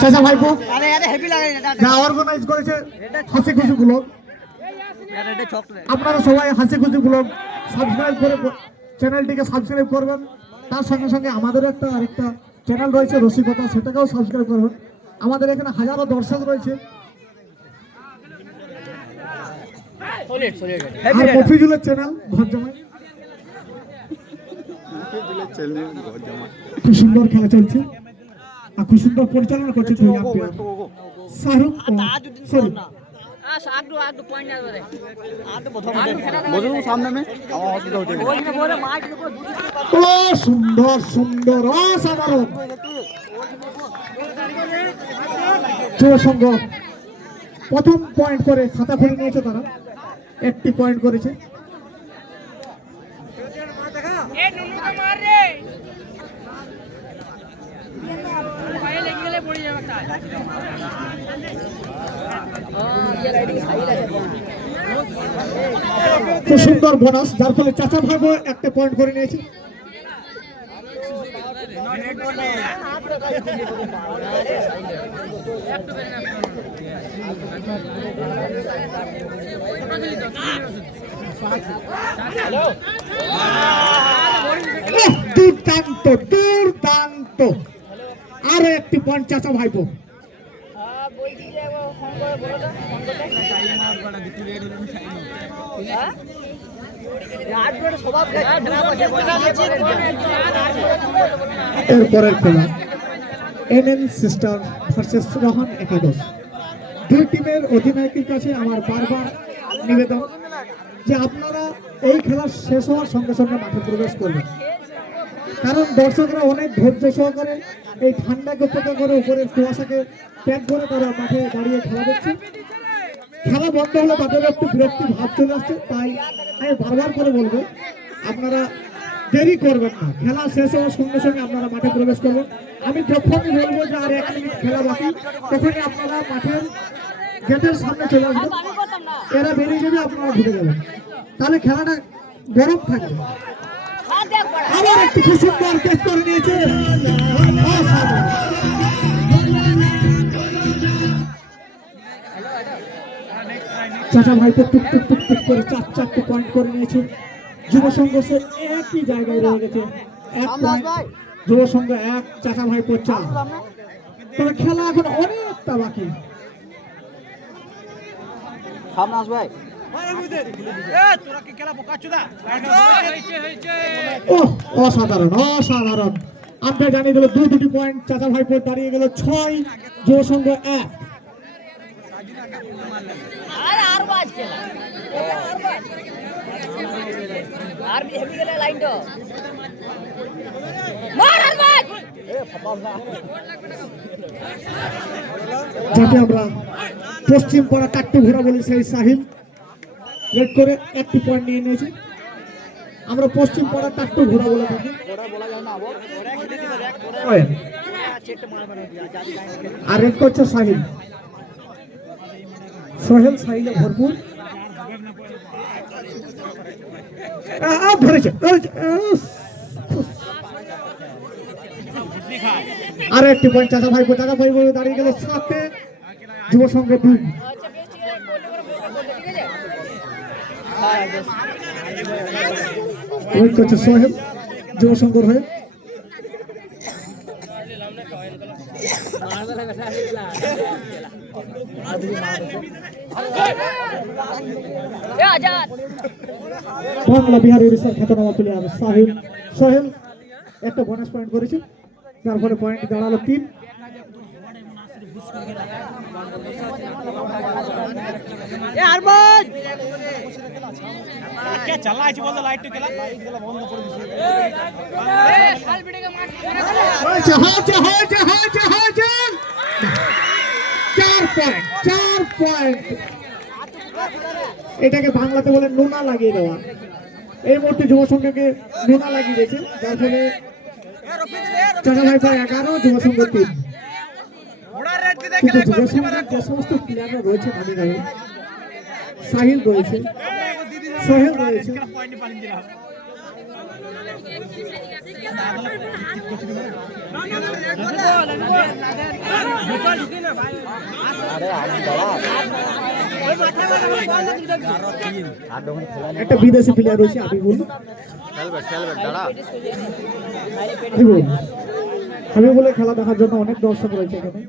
চাচা ভাইপো আরে আরে হেভি লাগে এটা যা অর্গানাইজ করেছে হাসি খুশি চকলেট আপনারা সবাই হাসি খুশি ব্লগ সাবস্ক্রাইব করে চ্যানেলটিকে সাবস্ক্রাইব করবেন। তার সঙ্গে সঙ্গে আমাদেরও একটা আরেকটা চ্যানেল রয়েছে রসিকতা সেটাকেও সাবস্ক্রাইব করবেন আমাদের এখানে হাজারো দর্শক রয়েছে। আর মফিজুলের চ্যানেল ঘর খুব সুন্দর খেলা চলছে। খুব সুন্দর পরিচালনা করছে দুই আম্পায়ার শাহরুখ সরি মাঠ উপর ও সুন্দর সুন্দর অসাধারণ যুব সংঘ। প্রথম পয়েন্ট করে খাতা খুলে নিয়েছে তারা। একটি পয়েন্ট করেছে এ নুনুকে মার রে পায়ে লেগে গেলে পড়ে যাবে একটা খুব সুন্দর বোনাস, যার ফলে চাচা ভাগও একটা পয়েন্ট করে নিয়েছে। দুর্দান্ত দুর্দান্ত। আরও একটি পয়েন্ট চাচা ভাইপো। এরপরের খেলা এনএন সিস্টার ভার্সেস রোহন একাদশ। দুই টিমের অধিনায়কের কাছে আমার বারবার নিবেদন যে আপনারা এই খেলা শেষ হওয়ার সঙ্গে সঙ্গে মাঠে প্রবেশ করবেন। কারণ দর্শকরা অনেক ধৈর্য সহকারে এই ঠান্ডাকে উপেক্ষা করে উপরের কুয়াশাকে ত্যাগ করে তারা মাঠে দাঁড়িয়ে খেলা দেখছে। খেলা বন্ধ হলে তাদের একটু বিরক্তি ভাব চলে আসছে, তাই আমি বারবার করে বলব, আপনারা দেরি করবেন না। খেলা শেষ হওয়ার সঙ্গে সঙ্গে আপনারা মাঠে প্রবেশ করবেন। আমি যখনই বলব যে আর এক মিনিট খেলা বাকি, তখনই আপনারা মাঠের গেটের সামনে চলে আসবেন। এরা বেরিয়ে যাবে আপনারা ঢুকে যাবেন, তাহলে খেলাটা গরম থাকবে। আবার একটু খুব সুন্দর কেস করে নিয়েছে। চাচা ভাইপো টুক টুক টুক টুক করে চার চারটে পয়েন্ট করে নিয়েছে। যুব সংঘ সে একই জায়গায় রয়ে গেছে। এক পয়েন্ট যুব সংঘ এক চাচা ভাইপো চার। তবে খেলা এখন অনেকটা বাকি। ভাই। অসাধারণ অসাধারণ। আমরা জানিয়ে দিল দু দুটি পয়েন্ট চাচা ভাইপো দাঁড়িয়ে গেল ছয় যুব সংঘ এক। আর আর বাজ খেলা আর বি হেভি গেলে লাইন তো। মার আর বাজ! যাকে আমরা পশ্চিম পাড়া কাট্টু ঘোরা বলি সেই সাহিল। রেড করে একটি পয়েন্ট নিয়ে নিয়েছে। আমরা পশ্চিম পাড়া কাট্টু ঘোরা বলে থাকি। আর রেড করছে সাহিল। সোহেল, সাহিলে ভরপুর। ধরেছে। আর একটি পয়েন্ট চাচা ভাই চাচা ভাই দাঁড়িয়ে গেল সাথে। যুব সংঘ দুই। ওই করছে সোহেব যুব হয়ে বিহার, উড়িষ্যার খ্যাতনামা প্লেয়ার সাহিল। সোহেল, একটা বোনাস পয়েন্ট করেছে। ফলে পয়েন্ট দাঁড়াল তিন। চার পয়েন্ট চার পয়েন্ট এটাকে বাংলাতে বলে নোনা লাগিয়ে দেওয়া। এই মুহূর্তে যুব সংঘকে নোনা লাগিয়ে দিয়েছে। যার ফলে চাচা ভাই প্রায় এগারো যুব সংঘ তিন। যে সমস্ত রয়েছে সাহিল রয়েছে রয়েছে। একটা বিদেশি প্লেয়ার রয়েছে খেলবে দাঁড়া খেলা দেখার জন্য অনেক দর্শক রয়েছে এখানে।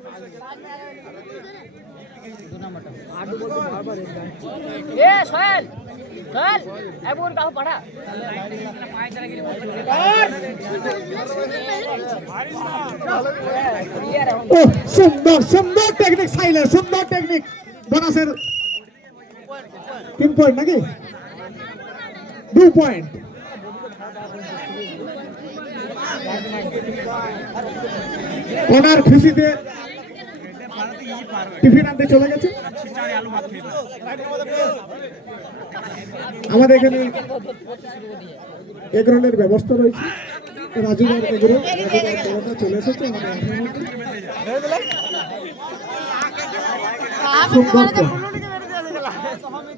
এ, সোহেল সোহেল পাঠা। ও, সুন্দর সুন্দর টেকনিক সাইলের সুন্দর টেকনিক বোনাসের তিন নাকি? দু পয়েন্ট ওনার খুশিতে টিফিন আনতে চলে গেছে। আমাদের এখানে এগরোলের ব্যবস্থা রয়েছে। রাজুবার এগরোল চলে এসেছে।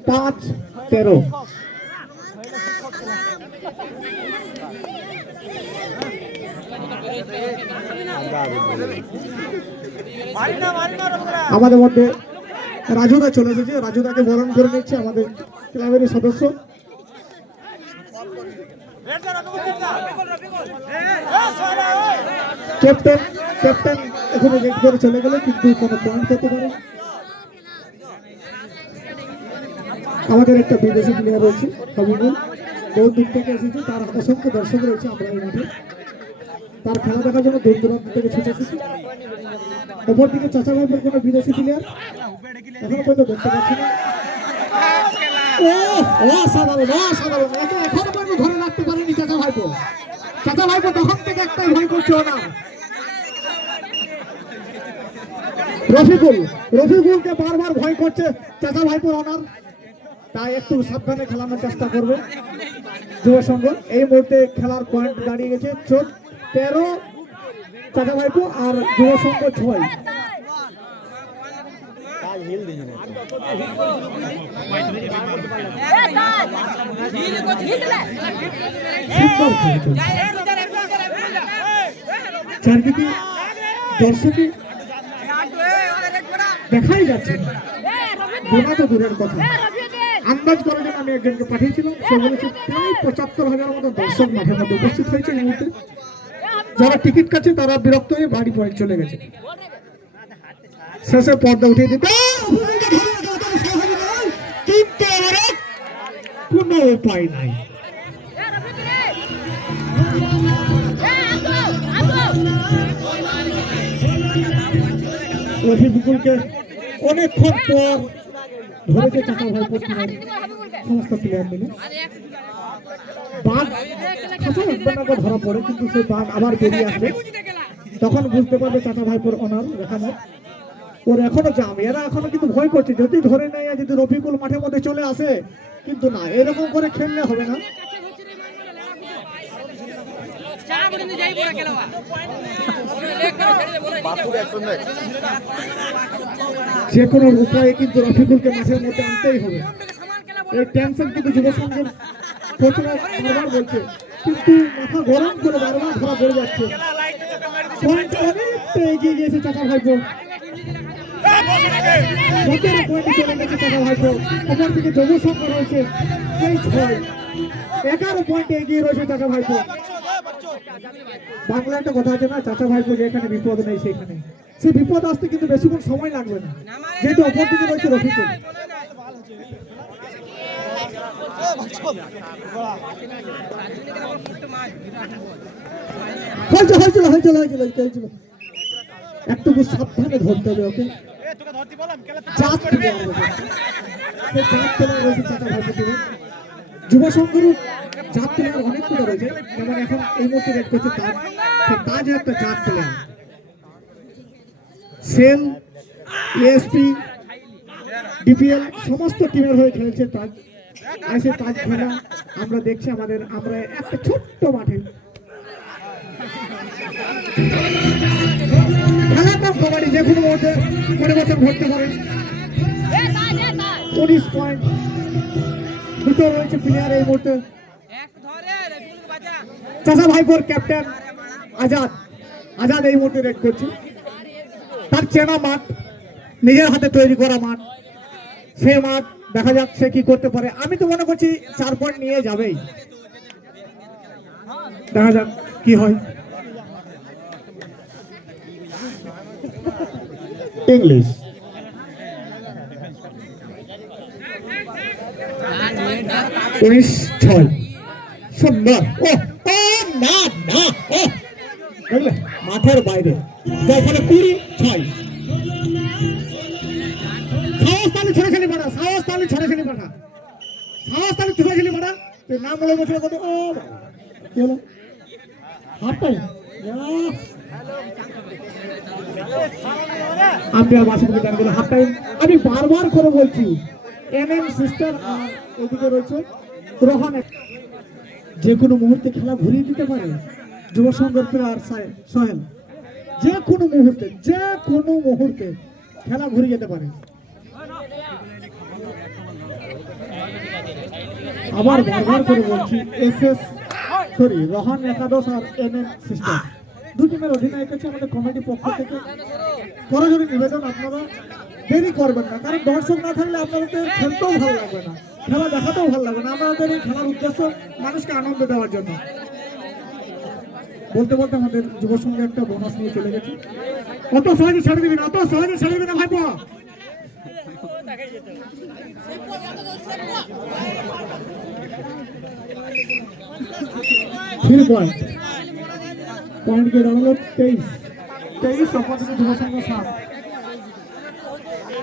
পাঁচ, তেরো। আমাদের মধ্যে রাজুদা চলে এসেছে। রাজুদাকে বরণ করে নিচ্ছে আমাদের ক্লাবেরই সদস্য। ক্যাপ্টেন ক্যাপ্টেন এখানে গেট করে চলে গেলে, কিন্তু কোনো পয়েন্ট পেতে পারে আমাদের একটা বিদেশি প্লেয়ার রয়েছে বহু দূর থেকে এসেছে, তার অসংখ্য দর্শক রয়েছে আমরা এই মাঠে তার খেলা দেখার জন্য দূর দূরান্ত থেকে ছুটে এসেছে। অপরদিকে চাচা ভাইপের কোনো বিদেশি প্লেয়ার এখনও পর্যন্ত দেখতে পাচ্ছি না। এখনও পর্যন্ত ধরে রাখতে পারেনি ভাইপো। ভাইপো তখন থেকে একটাই ভয় করছে রফিকুল, রফিকুলকে বারবার ভয় করছে অনার তাই একটু সাবধানে খেলানোর চেষ্টা করবে। যুব সংঘ, এই মুহূর্তে খেলার পয়েন্ট দাঁড়িয়ে গেছে। চোদ্দ তেরো চাচা ভাইপো আর যুব সংঘ ছয়। চারদিকে দর্শকে দেখাই যাচ্ছে। গোনা তো দূরের কথা। আন্দাজ করার জন্য আমি একজনকে পাঠিয়েছিলাম। সে বলেছে, প্রায় পঁচাত্তর হাজার মতো দর্শক মাঠের মধ্যে উপস্থিত হয়েছে এই মুহূর্তে। যারা টিকিট কাছে তারা বিরক্ত হয়ে বাড়ি পড়ে, চলে গেছে। শেষে পর্দা উঠিয়ে দিতে কোনো উপায় নাই। অনেকক্ষণ পর ধরেছে চাচা ভাই সমস্ত প্লেয়ার মিলে। বাঘ খাঁচা ধরা পড়ে, কিন্তু সেই বাঘ আবার বেরিয়ে আসবে তখন বুঝতে পারবে চাচা ভাইপোর অনার এখানে। ওর এখনও জাম, এরা এখনও কিন্তু ভয় করছে, যদি ধরে নেয়, যদি রফিকুল মাঠের মধ্যে চলে আসে, কিন্তু না, এরকম করে খেললে হবে না। যে কোনো উপায়ে কিন্তু রফিকুলকে মাঠের মধ্যে আনতেই হবে। এই টেনশন কিন্তু যুব সংঘের বলছে, কিন্তু গরম করে বারবার পয়েন্ট এগিয়ে গিয়েছে রয়েছে এগারো পয়েন্টে এগিয়ে রয়েছে বাংলা একটা কথা আছে না, চাচা ভাইপো যেখানে বিপদ নেই সেখানে সেই বিপদ আসতে কিন্তু বেশিক্ষণ সময় লাগবে না। যেহেতু অপর দিকে রয়েছে রফিকুল। হয়েছে, হয়েছিল হয়েছিল হয়েছিল হয়েছিল। একটুকু সাবধানে ধরতে হবে, ওকে। যুব সংঘেরও জাত প্লেয়ার অনেকগুলো রয়েছে। যেমন এখন এই মুহূর্তে রেড করছে সে তাজ একটা জাত প্লেয়ার সেল এএসপি ডিপিএল সমস্ত টিমের হয়ে খেলেছে তাজ। আর সে তাজ খেলা আমরা দেখছি আমাদের, আমরা একটা ছোট্ট মাঠে। কবাডি যে কোনো পয়েন্ট দুটো রয়েছে এই ক্যাপ্টেন আজাদ। আজাদ এই রেড করছে। তার চেনা মাঠ, নিজের হাতে তৈরি করা মাঠ। সে মাঠ দেখা যাক সে কি করতে পারে। আমি তো মনে করছি চার পয়েন্ট নিয়ে যাবেই। দেখা যাক কি হয়। ইংলিশ। উনিশ ছয়। সুন্দর। ও না না ও বুঝলে? বাইরে। যেখানে কুড়ি ছয়। সাহস তাহলে ছেড়ে খেলি মারা সাহস তাহলে ছেড়ে খেলি মারা সাহস তাহলে ছেড়ে খেলি মারা তুই নাম বলে বসে কত আমি হাফ টাইম আমি বারবার করে বলছি, এনএম সিস্টার আর ওদিকে রয়েছে রোহান। যে কোনো মুহূর্তে খেলা ঘুরিয়ে দিতে পারে যুব সংঘের প্লেয়ার সোহেল। যে কোনো মুহূর্তে, যে কোনো মুহূর্তে খেলা ঘুরিয়ে যেতে পারে। আবার ব্যবহার করে বলছি এস এস সরি রোহান একাদশ আর এন এন সিস্টার দু টিমের অধিনায়ক হচ্ছে আমাদের কমিটির পক্ষ থেকে। সরাসরি নিবেদন আপনারা, দেরি করবেন না। কারণ দর্শক না থাকলে আপনাদের খেলতেও ভালো লাগবে না, খেলা দেখাতেও ভালো লাগবে না। আমাদের এই খেলার উদ্দেশ্য মানুষকে আনন্দ দেওয়ার জন্য। বলতে বলতে আমাদের যুব সঙ্গে একটা বোনাস নিয়ে চলে গেছে। অত সহজে ছেড়ে দিবি না, অত সহজে ছেড়ে দিবি না ভাইপো থ্রি পয়েন্ট পয়েন্ট গিয়ে দাঁড়াল তেইশ তেইশ আপাতত যুব সাত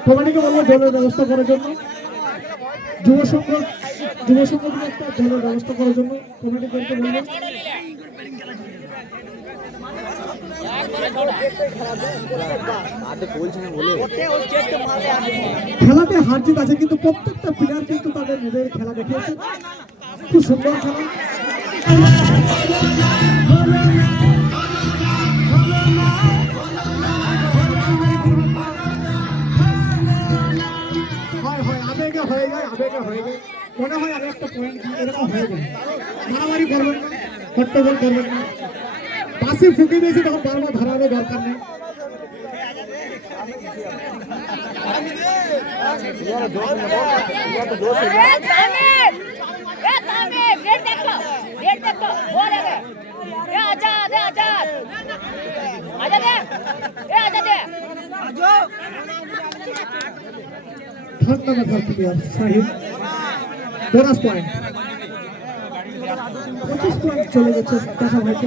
কমিটিকে বলব জলের ব্যবস্থা করার জন্য। যুব সংঘ যুব সংঘ জলের ব্যবস্থা করার জন্য। কমিটি বলব খেলাতে হার জিত আছে কিন্তু প্রত্যেকটা প্লেয়ার কিন্তু তাদের নিজের খেলা দেখিয়েছে। খুব সুন্দর খেলা। আবেগে যায় আবেগে যায়। মনে হয় আর একটা পয়েন্ট এরকম হয়ে যায়। মারামারি করবেন না হট্টগোল করবেন না। পাশে ফুকে দিয়েছে তখন বারবার ধরারও দরকার নেই ए तामिर ए तामिर डेट देखो डेट देखो हो रे ए आजाद ए आजाद आजाद ए ए आजाद ए third number third player Sahid bonus point পঁচিশ পয়েন্ট চলে গেছে চাষা ভাইকে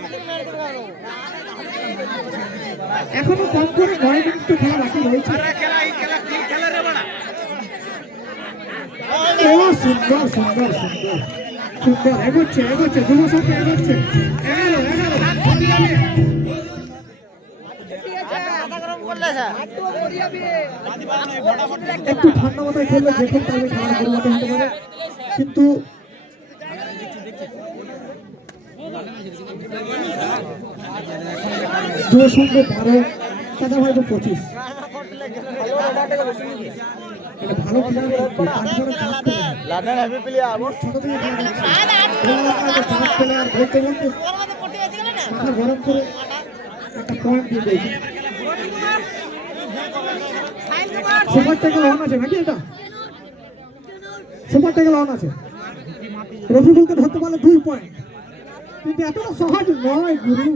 এখনও কম করে নয় মিনিট তো খেলা বাকি রয়েছে ও সুন্দর সুন্দর সুন্দর। সুন্দর এগোচ্ছে এগোচ্ছে সংঘ এগোচ্ছে। এগারো এগারো একটু ঠান্ডা মাথায় খেললে পরিবর্তন হতে পারে কিন্তু যুব সংঘ বারো চাচা ভাই তো পঁচিশ ভালো প্লেয়ার বলতে বলতে মাথা গরম করে একটা পয়েন্ট দিয়ে দিয়েছে সুপার ট্যাকেল অন আছে নাকি এটা সুপার ট্যাকেল অন আছে রফিকুলকে ধরতে পারলে দুই পয়েন্ট কিন্তু এতটা সহজ নয় গুরু।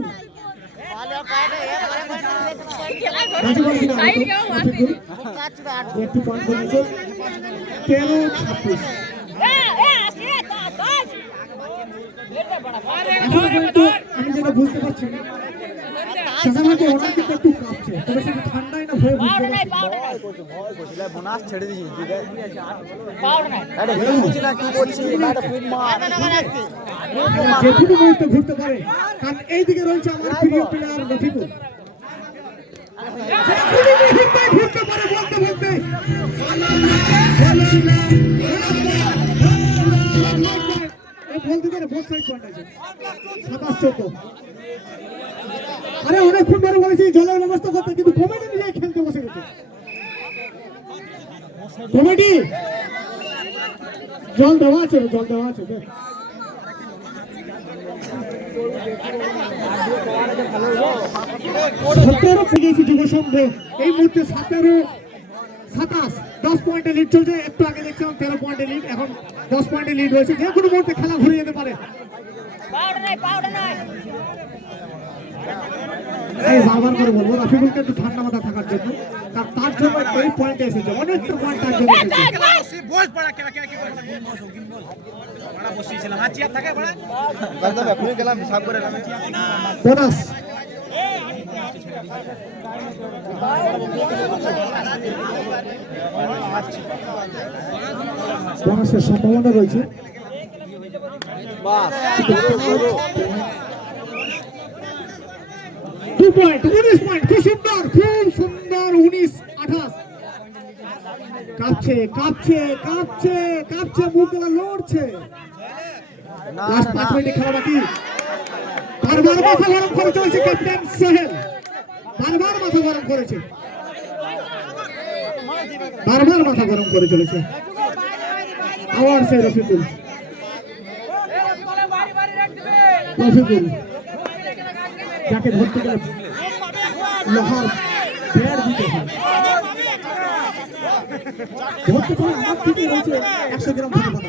আচ্ছা, আমি যেটা বুঝতে পারছি সাধারণত ওনার কিন্তু একটু কাঁপছে তবে সেটা ঠান্ডায় না ভয়ে বুঝতে যেটুকু ঘুরতে পারে কারণ এইদিকে রয়েছে আমার প্রিয় প্লেয়ার রফিকুল ঘুরতে পারে বলতে বলতে। বল দিতে। আরে অনেকক্ষণ ধরে বলেছি, জলের ব্যবস্থা করতে, কিন্তু কমিটি নিজে খেলতে বসে গেছে কমিটি জল দেওয়া আছে, জল দেওয়া আছে। সতেরো পেয়েছি যুব সংঘ এই মুহূর্তে সতেরো সাতাশ দশ পয়েন্টে লিড চলছে। একটু আগে দেখছিলাম তেরো পয়েন্টে লিড এখন দশ পয়েন্টে লিড রয়েছে। যে কোনো মুহূর্তে খেলা ঘুরে যেতে পারে। এই বারবার করে বলব রাফিকুলকে একটু ঠান্ডা মাথা থাকার জন্য। কারণ তার জন্য এই পয়েন্টে এসেছে। অনেকটা পয়েন্ট তার জন্য এসেছে। বোনাসের সম্ভাবনা রয়েছে। টু পয়েন্ট উনিশ পয়েন্ট খুব সুন্দর খুব সুন্দর উনিশ আঠাশ। কাঁপছে কাঁপছে কাঁপছে কাঁপছে মুখগুলো লড়ছে। না লাস্ট পাঁচ মিনিটে খেলা বাকি। বারবার মাথা গরম করে চলছে ক্যাপ্টেন সোহেল বারবার মাথা গরম করেছে। বারবার মাথা গরম করে চলেছে। আবার সে রফিকুল। রফিকুল। যাকে ধরতে গেলে লোহার বেড় দিতে হয়। ধরতে গেলে আমার থেকে রয়েছে একশো গ্রাম ধরে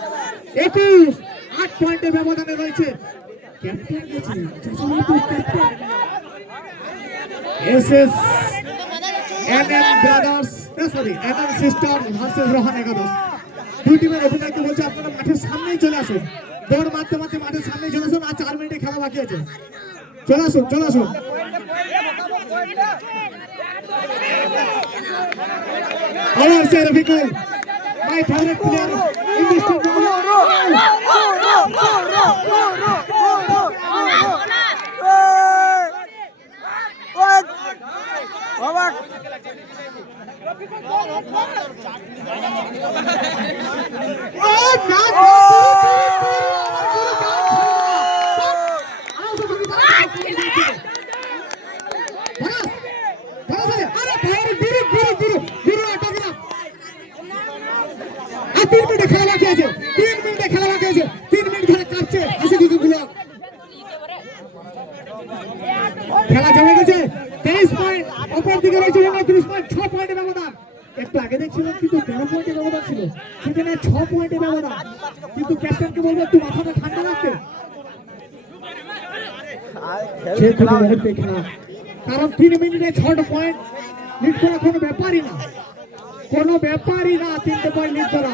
একুশ, আট পয়েন্টের ব্যবধানে রয়েছে। SS NM brothers sorry NM sister versus Rohan একাদশ। দুই টিমের অধিনায়ককে বলছে আপনারা মাঠের সামনেই চলে আসুন। দৌড় মারতে মারতে মাঠের সামনেই চলে আসুন, আর চার খেলা বাকি আছে। চলে আসুন চলে আসুন। আবার সে Rafiqul my favourite player in this বাবা তিন মিনিটে খেলা বাকি আছে। তিন মিনিটে খেলা বাকি আছে। তিন মিনিট ধরে কাটছে খুশি গুলো খেলা জমে গেছে। তেইশ পয়েন্ট অপর দিকে রয়েছে উনত্রিশ পয়েন্ট ছ পয়েন্টের ব্যবধান। একটু আগে দেখছিলাম কিন্তু তেরো পয়েন্টের ব্যবধান ছিল। সেখানে ছ পয়েন্টের ব্যবধান। কিন্তু ক্যাপ্টেনকে বলব একটু মাথাটা ঠান্ডা রাখতে। কারণ তিন মিনিটে ছটা পয়েন্ট লিড করা কোনো ব্যাপারই না। কোনো ব্যাপারই না তিনটে পয়েন্ট লিড করা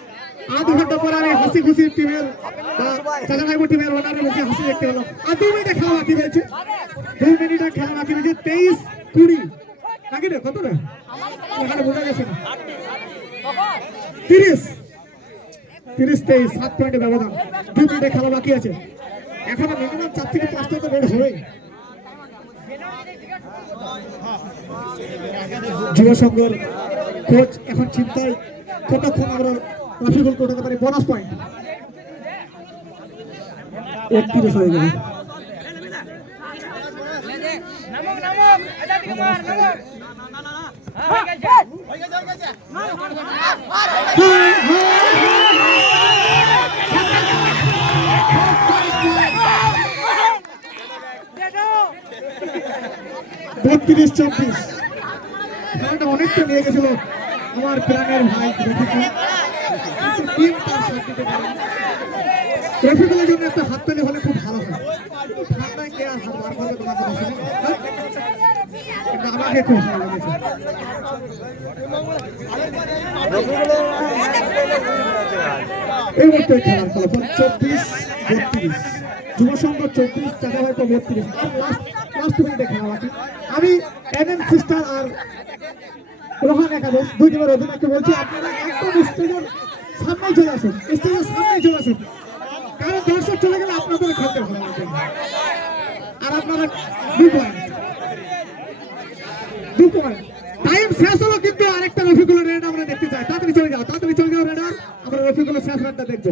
আধ ঘণ্টা পরে আমি হাসি খুশি টিমের চাচা টিমের ওনারের মুখে হাসি দেখতে পেলাম। আর দু মিনিটে খেলা বাকি রয়েছে? দু মিনিটে খেলা বাকি রয়েছে, তেইশ কুড়ি। নাকি রে, কত রে? এখানে বোঝা গেছে না। তিরিশ। তিরিশ, তেইশ, সাত পয়েন্টের ব্যবধান। দু মিনিটে খেলা বাকি আছে। এখনও মিনিমাম চার থেকে পাঁচটা তো রেড হবেই। যুব সংঘের কোচ এখন চিন্তায় কতক্ষণ আমরা পারি বোনাস পয়েন্ট একত্রিশ হয়ে গেল বত্রিশ, চব্বিশ। খেলাটা অনেকটা নিয়ে গেছিল আমার প্রাণের ভাই কিন্তু টিম জন্য একটা হাততালি হলে খুব ভালো হয় কে হাত করবে আমাকে খুব ভালো এই মুহূর্তে খেলার চব্বিশ বত্রিশ যুব চব্বিশ চাকা হয়তো বত্রিশ আর লাস্ট লাস্ট মিনিটে খেলা আমি এনএন সিস্টার আর রোহান একাদশ দুই টিমের অধিনায়ককে বলছি আপনারা একদম স্টেজের সামনে চলে আসুন, স্টেজের সামনে চলে আসুন। কারণ দর্শক চলে গেলে আপনাদের না। আর আপনারা দুই পয়েন্ট দুই পয়েন্ট টাইম শেষ হলো কিন্তু আরেকটা রেড আমরা দেখতে চাই। তাড়াতাড়ি চলে যাও, তাড়াতাড়ি চলে যাও রেডার আমরা রফিকুলের শেষ রানটা দেখব।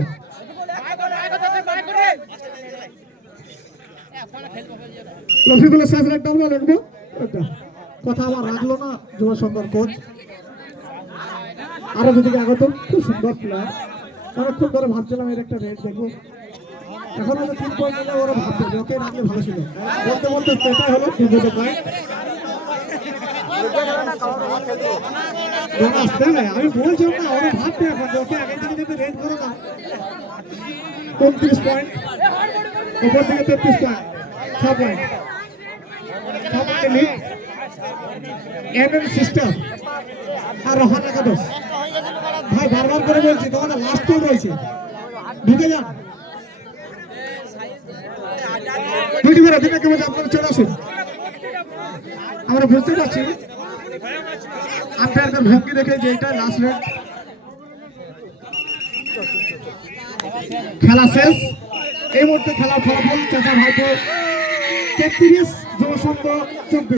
রফিকুলের শেষ রানটা আমরা কথা আমার রাখল না যুব সংঘর কোচ আরও যদি আগত, খুব সুন্দর প্লেয়ার অনেকক্ষণ ধরে ভাবছিলাম এর একটা রেট দেখব। এখন হয়তো তিন পয়েন্ট নিলে ওরা ভাববে যে, ওকে রাখলে ভালো ছিল। বলতে বলতে সেটা হলো তিন দুটো পয়েন্ট। আমি ওকে উনত্রিশ পয়েন্ট তেত্রিশ পয়েন্ট পয়েন্ট সিস্টেম আর রোহান একাদশ। ভাই, বারবার করে বলছি, তোমাদের লাস্ট কল রয়েছে। ঢুকে যান। দুটি আপনারা চলে আমরা বুঝতে পারছি দেখে যে এটা লাস্ট রেড খেলা শেষ। এই মুহূর্তে খেলার ফলাফল চাচা ভাইপো তেত্রিশ সংঘ চব্বিশ।